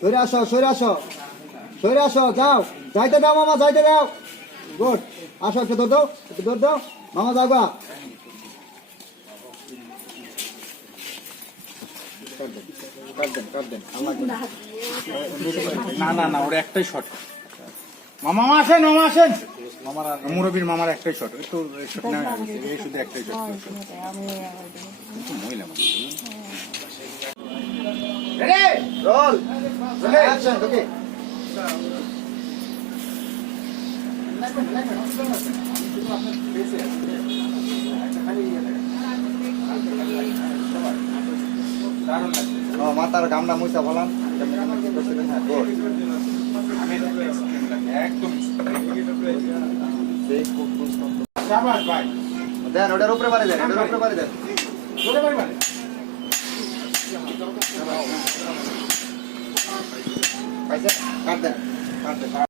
সরে আসো সরে আসো সরে আসো যাও যাইতে দাও মামা যাইতে দাও গুড আসো একটু দৌড় দাও মামা যাও গা না না না, ওর একটাই শট। মামা আসেন, মামা আসেন। মুরব্বীর মামার একটাই শট, একটু শট নেওয়া এই শুধু একটাই শট। মহিলা মানুষ। রোল অ্যাকশন ওকে মাথার গামটা মুছা বলাম একদম ভাই, দেন ওটার উপরে পারে দেন ওটার উপরে পারে দেন পাইছে কাট দেন